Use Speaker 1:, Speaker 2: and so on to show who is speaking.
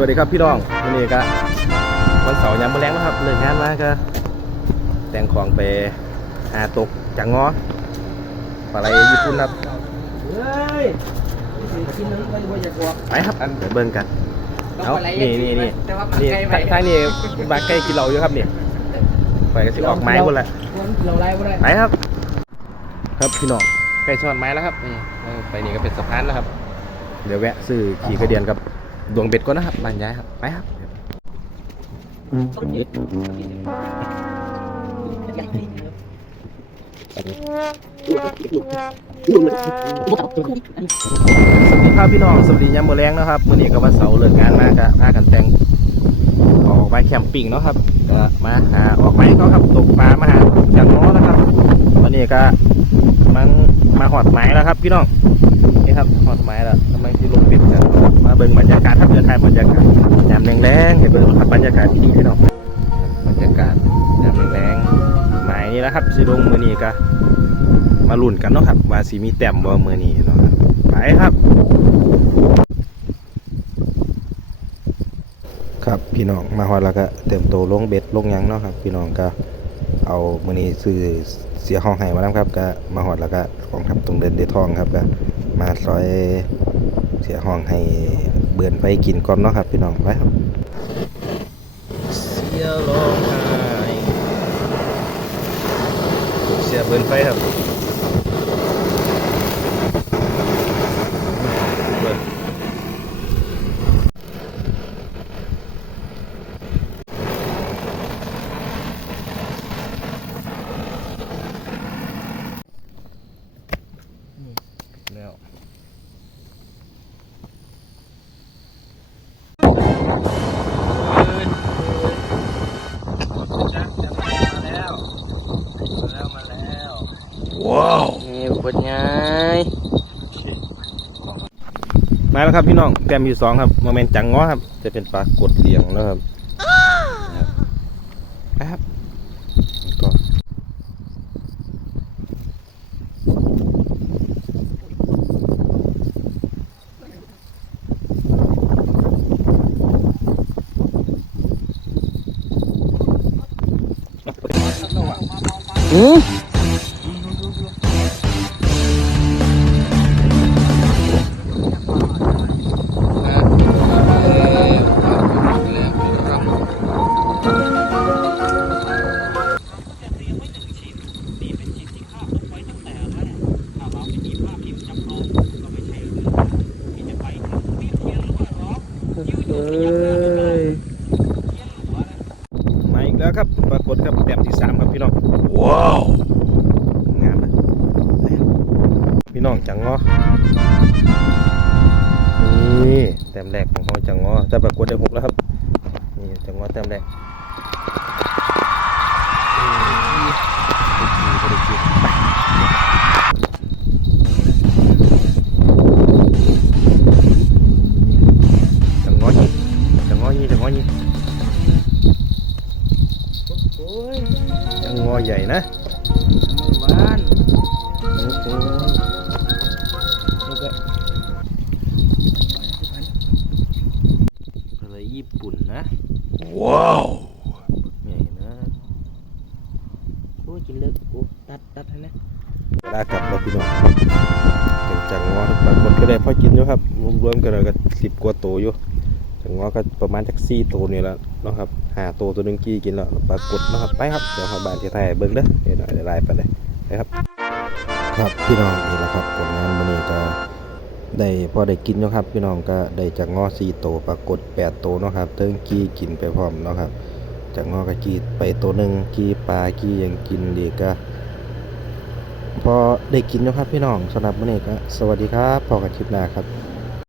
Speaker 1: วัสดีครับพี่น้องวันนี้ก็วันเสาร์ยามมื้อแรงนะครับเลิกงานมาก็แต่งของไปหาตกจังงอปลาไหลญี่ปุ่นครับ
Speaker 2: เฮ้ยกินน้ำไปบ่อยากบอก
Speaker 1: ไปครับเดี๋ยวเบิ่งกันเอานี่นี่นี่
Speaker 2: แต่ว่า
Speaker 1: นี่
Speaker 2: ไกลไป
Speaker 1: ทางนี้บาใกล้กินเราอยู่ครับนี่ไปก็สิออกไม้คนละ
Speaker 2: คนเราไล่บ่ได้
Speaker 1: ไปครับ ครับพี่น้องใกล้ช่อนไม้แล้วครับนี่เออไปนี่ก็เป็นสะพานแล้วครับ เดี๋ยวแวะซื้อขี่กระเดียนกับ ดวงเบ็ดก่อนนะครับบานย้ายครับ ไปครับสวัสดีครับพี่น้องสวัสดียามมื้อแรงนะครับมื้อนี้ก็วันเสาร์เลิกงานมาก็พากันแต่งออกไปแคมปิ้งเนาะครับก็มาหาออกไปเนาะครับตกปลามาหาจังง้อนะครับวันนี้ก็มันมาหอดไม้แล้วครับ พี่น้องนี่ครับหอดไม้แล้วกำลังที่ลงเป็ด ถ่ายบรรยากาศยามแรงๆให้เบิ่งครับบรรยากาศที่ดีพี่น้องบรรยากาศยามแรงๆไม้นี่แหละครับสิลงมื้อนี้ก็มาลุ้นกันเนาะครับว่าสิมีแต้มบ่มื้อนี้เนาะครับไปครับ ครับพี่น้องมาฮอดแล้วก็เตรียมตัวลงเบ็ดลงหยังเนาะครับ พี่น้องก็เอามื้อนี้ซื้อเสียห้องให้มาแล้วครับก็มาฮอดแล้วก็ของทับตรงเดินได้ทองครับก็มาซอยเสียห้องให้ เบือนไปกินก่อนเนาะครับพี่น้องไปครับเสียร้องไห้เสียเบือนไปครับเบิ่น แล้ว ว้าว
Speaker 2: นี่คนไง
Speaker 1: มาแล้วครับพี่น้องแต้มอยู่สองครับโมเมนต์จังง้อครับ จะเป็นปลากดเลี้ยงแล้วครับครับก็
Speaker 2: อือ
Speaker 1: ยมาอีกแล้วครับปรากฏครับแต้มที่สามครับพี่น้อง ว้าว งามนะพี่น้องจังง้อนี่แต้มแรกของเขาจังง้อจะปรากฏได้หกแล้วครับ นี่จังง้อแต้มแรก อยี่จังง้อยี่
Speaker 2: โอ้ย
Speaker 1: จังง้อใหญ่นะ
Speaker 2: มันหวาน
Speaker 1: โอ้โห
Speaker 2: นี่ก็
Speaker 1: อะไรญี่ปุ่นนะ ว้าวใหญ่นะ
Speaker 2: โอ้ยกินเลิกโอ้ตัดตัดให้นะ
Speaker 1: เวลากลับแล้วพี่น้องจังจังง้อปรากฏก็ได้พอกินอยู่ครับ รวมๆกันแล้วก็สิบกว่าตัวอยู่ จังง้อก็ประมาณจากสี่ตัวนี่แหล้วนะครับหาตัวตัวหนึงกี้กินแล้วปรากฏนะครับไปครับเดี๋ยวเขาบานที่ไทยเบิ้งเด้อเดี๋ยวหน่อยไล่ไปเลยไปครับครับพี่น้องนี่แหละครับผลงานวันนี้ก็ได้พอได้กินนะครับ พี่น้องก็ได้จากงอสี่โตวปรากฏแปดโตวนะครับเทิงกี้กินไปพร้อมนะครับ จากงอก็กี้ไปตัวหนึ่งกี้ปลากี้ยังกินดีก็พอได้กินนะครับพี่น้องสำหรับวันนี้ก็สวัสดีครับพอกันคลิปหน้าครับ